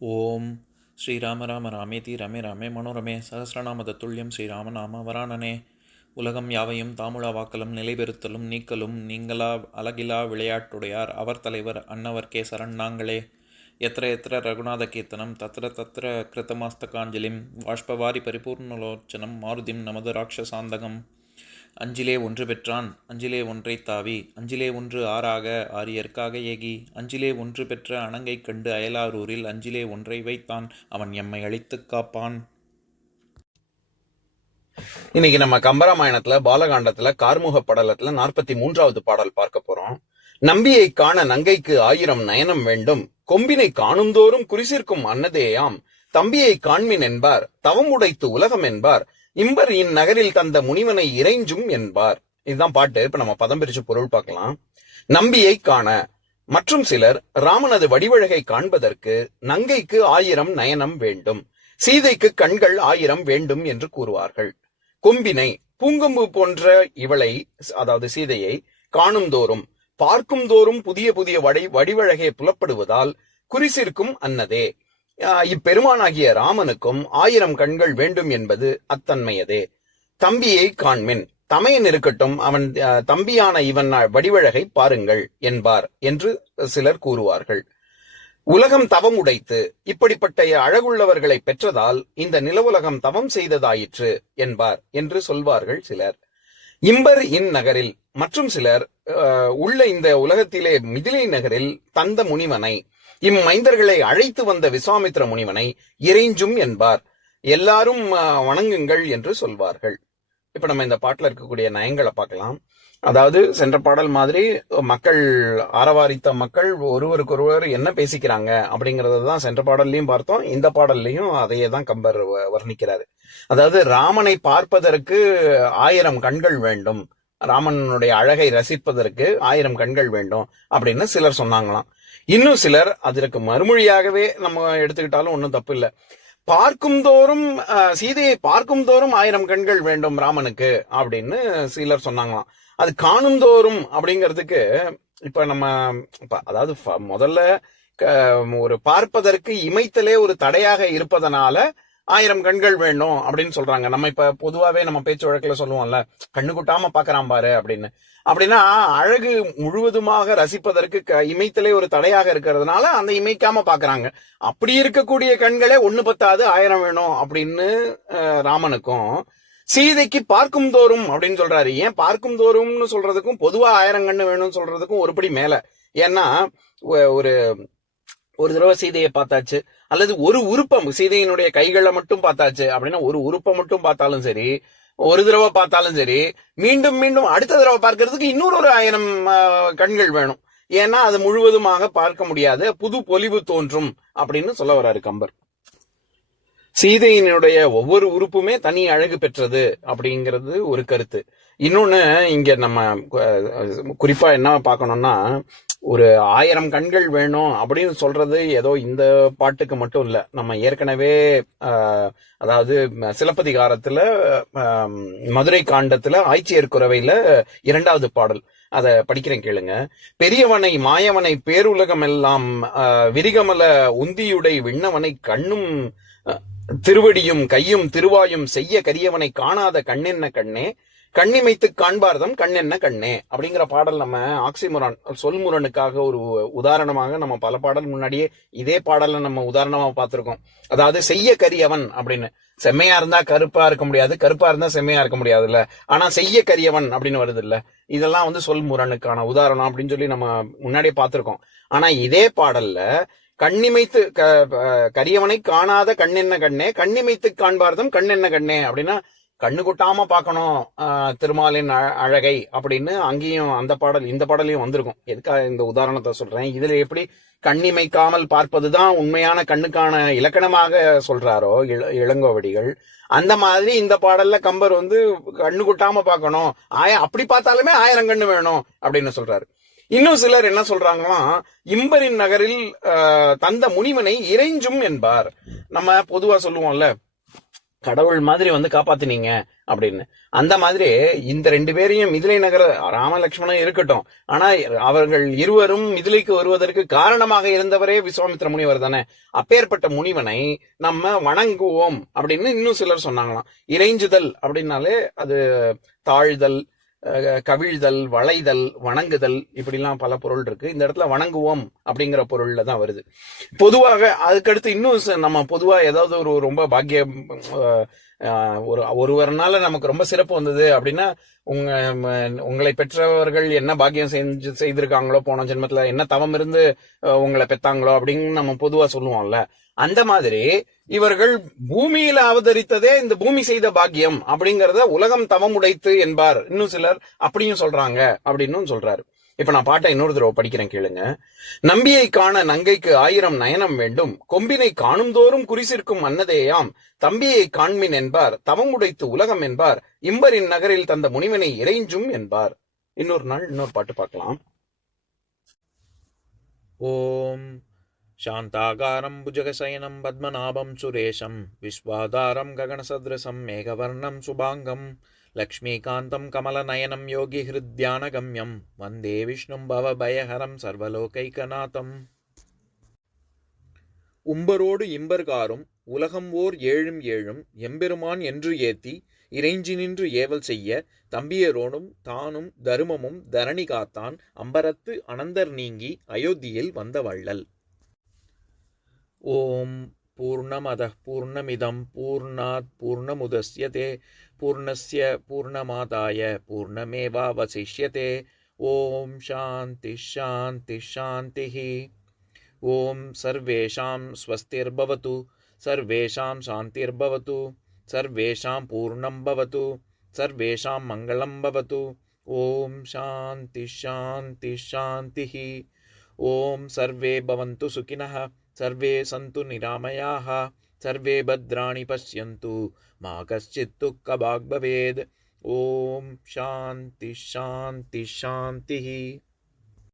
ஓம் ஸ்ரீராம ராம ராமேதி ரமே ராமே மனோரமே சகசிரநாம தத்துல்யம் ஸ்ரீராம நாம வராணனே. உலகம் யாவையும் தாமுழா வாக்கலும் நிலைபெறுத்தலும் நீக்கலும் நீங்களா அழகிலா விளையாட்டுடையார் அவர் தலைவர் அன்னவர் சரண் நாங்களே. எத்திர எத்திர ரகுநாத கீர்த்தனம் தத்திர தத்திர கிருத்தமாஸ்தகாஞ்சலிம் வாஷ்பவாரி பரிபூர்ணலோச்சனம் மாருதிம் நமது ராட்சசாந்தகம். அஞ்சிலே ஒன்று பெற்றான் அஞ்சிலே ஒன்றை தாவி அஞ்சிலே ஒன்று ஆறாக ஆரியர்க்காக ஏகி அஞ்சிலே ஒன்று பெற்ற அணங்கை கண்டு அயலாரூரில் அஞ்சிலே ஒன்றை வைத்தான் அவன் எம்மை அழித்துக் காப்பான். இன்னைக்கு நம்ம கம்பராமாயணத்துல பாலகாண்டத்துல கார்முக படலத்துல 43வது பாடல் பார்க்க போறோம். நம்பியை காண நங்கைக்கு 1000 நயனம் வேண்டும், கொம்பினை காணுந்தோறும் குறிசிற்கும் அன்னதேயாம், தம்பியை காண்மின் என்பார் தவம் உடைத்து உலகம் என்பார், இம்பர் இந்நகரில் தந்த முனிவனை இறைஞ்சும் என்பார். இதுதான் பாட்டு. இப்ப நம்ம பதம் பிரிச்சு பொருள் பார்க்கலாம். நம்பியை காண மற்றும் சிலர் ராமனது வடிவழகை காண்பதற்கு நங்கைக்கு 1000 நயனம் வேண்டும், சீதைக்கு கண்கள் 1000 வேண்டும் என்று கூறுவார்கள். கொம்பினை பூங்கொம்பு போன்ற இவளை, அதாவது சீதையை காணும் தோறும் பார்க்கும் தோறும் புதிய புதிய வடிவழகை புலப்படுவதால் குறிசிற்கும் அன்னதே, இப்பெருமானாகிய ராமனுக்கும் 1000 கண்கள் வேண்டும் என்பது அத்தன்மையதே. தம்பியை காண்மின், தமையன் இருக்கட்டும், அவன் தம்பியான இவன் வடிவழகை பாருங்கள் என்பார் என்று சிலர் கூறுவார்கள். உலகம் தவம் உடைத்து இப்படிப்பட்ட அழகுள்ளவர்களை பெற்றதால் இந்த நிலவுலகம் தவம் செய்ததாயிற்று என்பார் என்று சொல்வார்கள் சிலர். இம்பர் இந்நகரில் மற்றும் சிலர் உள்ள இந்த உலகத்திலே மிதிலை நகரில் தந்த முனிவனை, இம்மைந்தர்களை அழைத்து வந்த விஸ்வாமித்ர முனிவனை இறைஞ்சும் என்பார், எல்லாரும் வணங்குங்கள் என்று சொல்வார்கள். இப்ப நம்ம இந்த பாட்டுல இருக்கக்கூடிய நயங்களை பார்க்கலாம். அதாவது சென்ற பாடல் மாதிரி மக்கள் ஆரவாரித்த மக்கள் ஒருவருக்கொருவர் என்ன பேசிக்கிறாங்க அப்படிங்கறதான் சென்ற பாடல்லையும் பார்த்தோம். இந்த பாடல்லையும் அதையே தான் கம்பர் வர்ணிக்கிறாரு. அதாவது ராமனை பார்ப்பதற்கு 1000 கண்கள் வேண்டும், ராமனுடைய அழகை ரசிப்பதற்கு 1000 கண்கள் வேண்டும் அப்படின்னு சிலர் சொன்னாங்களாம். இன்னும் சிலர் அதற்கு மறுமொழியாகவே நம்ம எடுத்துக்கிட்டாலும் ஒன்னும் தப்பு இல்லை, பார்க்கும் தோறும் சீதையை பார்க்கும் தோறும் 1000 கண்கள் வேண்டும் ராமனுக்கு அப்படின்னு சிலர் சொன்னாங்களாம். அது காணும் தோறும் அப்படிங்கிறதுக்கு இப்ப நம்ம அதாவது முதல்ல ஒரு பார்ப்பதற்கு இமைத்தலே ஒரு தடையாக இருப்பதனால 1000 கண்கள் வேண்டும் அப்படின்னு சொல்றாங்க. நம்ம இப்ப பொதுவாவே நம்ம பேச்சு வழக்குல சொல்லுவோம்ல, கண்ணு குட்டாம பாக்குறான் பாரு அப்படின்னு. அப்படின்னா அழகு முழுவதுமாக ரசிப்பதற்கு இமைத்தலே ஒரு தடையாக இருக்கிறதுனால அந்த இமைக்காம பாக்குறாங்க. அப்படி இருக்கக்கூடிய கண்களே 1 பத்தாது 1000 வேணும் அப்படின்னு ராமனுக்கும், சீதைக்கு பார்க்கும் தோறும் அப்படின்னு சொல்றாரு. ஏன் பார்க்கும் தோறும்னு சொல்றதுக்கும் பொதுவா 1000 கண்ணு வேணும்னு சொல்றதுக்கும் ஒருபடி மேல. ஏன்னா ஒரு தடவை சீதையை பார்த்தாச்சு, அல்லது ஒரு உறுப்பம் சீதையினுடைய கைகளை மட்டும் பார்த்தாச்சு அப்படின்னா, ஒரு உறுப்பை மட்டும் பார்த்தாலும் சரி, ஒரு தடவை பார்த்தாலும் சரி, மீண்டும் மீண்டும் அடுத்த தடவை பார்க்கறதுக்கு இன்னொரு 1000 கண்கள் வேணும். ஏன்னா அது முழுவதுமாக பார்க்க முடியாது, புது பொலிவு தோன்றும் அப்படின்னு சொல்ல வர்றாரு கம்பர். சீதையினுடைய ஒவ்வொரு உறுப்புமே தனி அழகு பெற்றது அப்படிங்கிறது ஒரு கருத்து. இன்னொன்னு இங்க நம்ம குறிப்பா என்ன பார்க்கணும்னா, ஒரு 1000 கண்கள் வேணும் அப்படின்னு சொல்றது ஏதோ இந்த பாட்டுக்கு மட்டும் இல்ல. நம்ம ஏற்கனவே அதாவது சிலப்பதிகாரத்துல மதுரை காண்டத்துல ஆய்ச்சியர் குரவையில 2வது பாடல், அத படிக்கிறேன் கேளுங்க. பெரியவனை மாயவனை பேருலகம் எல்லாம் விரிகமல உந்தியுடை விண்ணவனை கண்ணும் திருவடியும் கையும் திருவாயும் செய்ய கரியவனை காணாத கண்ணென்ன கண்ணே, கண்ணிமைத்து காண்பார்தம் கண்ணென்ன கண்ணே அப்படிங்கிற பாடல் நம்ம ஆக்சிமுரான் சொல்முரனுக்காக ஒரு உதாரணமாக நம்ம பல பாடல் முன்னாடியே இதே பாடல நம்ம உதாரணமா பார்த்திருக்கோம். அதாவது செய்ய கரியவன் அப்படின்னு, செம்மையா இருந்தா கருப்பா இருக்க முடியாது, கருப்பா இருந்தா செம்மையா இருக்க முடியாதுல்ல, ஆனா செய்ய கரியவன் அப்படின்னு வருது இல்ல, இதெல்லாம் சொல்முரனுக்கான உதாரணம் அப்படின்னு சொல்லி நம்ம முன்னாடியே பார்த்திருக்கோம். ஆனா இதே பாடல்ல கண்ணிமைத்து கரியவனை காணாத கண்ணென்ன கண்ணே, கண்ணிமைத்து காண்பார்தம் கண்ணென்ன கண்ணே அப்படின்னா கண்ணு கொட்டாம பார்க்கணும் திருமாலின் அழகை அப்படின்னு அங்கேயும் அந்த பாடல் இந்த பாடலையும் வந்திருக்கும். எதுக்காக இந்த உதாரணத்தை சொல்றேன், இதுல எப்படி கண்ணிமைக்காமல் பார்ப்பதுதான் உண்மையான கண்ணுக்கான இலக்கணமாக சொல்றாரோ இளங்கோவடிகள், அந்த மாதிரி இந்த பாடல்ல கம்பர் கண்ணு கொட்டாம பார்க்கணும், அப்படி பார்த்தாலுமே 1000 கண்ணு வேணும் அப்படின்னு சொல்றாரு. இன்னும் சிலர் என்ன சொல்றாங்கன்னா, இம்பரின் நகரில் தந்த முனிவனை இறைஞ்சும் என்பார். நம்ம பொதுவா சொல்லுவோம்ல, கடவுள் மாதிரி வந்து காப்பாத்தினீங்க அப்படின்னு. அந்த மாதிரி இந்த 2 பேரையும் மிதிலை நகர ராமலட்சுமணன் இருக்கட்டும், ஆனா அவர்கள் இருவரும் மிதிலைக்கு வருவதற்கு காரணமாக இருந்தவரே விஸ்வாமித்திர முனிவர் தானே. அப்பேற்பட்ட முனிவனை நம்ம வணங்குவோம் அப்படின்னு இன்னும் சிலர் சொன்னாங்களாம். இறைஞ்சுதல் அப்படின்னாலே அது தாழ்தல், கவிழ்தல், வளைதல், வணங்குதல், இப்படிலாம் பல பொருள் இருக்கு. இந்த இடத்துல வணங்குவோம் அப்படிங்கிற பொருள்ல தான் வருது. பொதுவாக அதுக்கடுத்து இன்னும் நம்ம பொதுவா ஏதாவது ஒரு ரொம்ப பாக்கியம் ஒருவர்னால நமக்கு ரொம்ப சிறப்பு வந்தது அப்படின்னா, உங்களை பெற்றவர்கள் என்ன பாக்கியம் செய்திருக்காங்களோ, போன ஜென்மத்துல என்ன தவம் இருந்து உங்களை பெத்தாங்களோ அப்படின்னு நம்ம பொதுவா சொல்லுவோம்ல. அந்த மாதிரி இவர்கள் பூமியில அவதரித்ததே இந்த பூமி செய்த பாக்கியம் அப்படிங்கறத உலகம் தவம் உடைத்து என்பார். இன்னும் சிலர் அப்படியும் சொல்றாங்க அப்படின்னு சொல்றாரு. இப்ப நான் பாட்டை இன்னொரு தடவை படிக்கிறேன், கேளுங்க. நம்பியை காண நங்கைக்கு 1000 நயனம் வேண்டும், கொம்பினை காணும் தோறும் குறிசிற்கும் அன்னதேயாம், தம்பியை காண்மின் என்பார், தவம் உடைத்து உலகம் என்பார், இம்பரின் நகரில் தந்த முனிவனை இறைஞ்சும் என்பார். இன்னொரு நாள் இன்னொரு பாட்டு பார்க்கலாம். ஓம் சாந்தாகாரம் புஜகசயனம் பத்மநாபம் சுரேஷம் விஸ்வாதாரம் ககனசத்ரசம் மேகவர்ணம் சுபாங்கம் லக்ஷ்மீகாந்தம் கமலநயனம் யோகி ஹிருத்யானகம்யம் வந்தே விஷ்ணும் பவபயஹரம் சர்வலோகைகநாதம். உம்பரோடு இம்பர்காரும் உலகம் ஓர் ஏழும் ஏழும் எம்பெருமான் என்று ஏத்தி இறைஞ்சி நின்று ஏவல் செய்ய தம்பியரோடும் தானும் தருமமும் தரணி காத்தான் அம்பரத்து அனந்தர் நீங்கி அயோத்தியில் வந்த வள்ளல். ஓம் பூர்ணமதః பூர்ணமிதம் பூர்ணாத் பூர்ணமுதஸ்யதே பூர்ணஸ்ய பூர்ணமாதாய பூர்ணமேவாவசிஷ்யதே. ஓம் சாந்தி சாந்தி சாந்திः. ஓம் சர்வேஷாம் ஸ்வஸ்திர்பவது சர்வேஷாம் சாந்திர்பவது சர்வேஷாம் பூர்ணம் பவது சர்வேஷாம் மங்களம் பவது. ஓம் சாந்தி சாந்தி சாந்திः. ஓம் சர்வே பவந்து சுகினः சர்வே சந்து நிராமயாः சர்வே பத்ராணி பஷ்யந்து மா கஷ்சித் துக்கபாக் பவேத். ஓம் சாந்தி சாந்தி சாந்திः.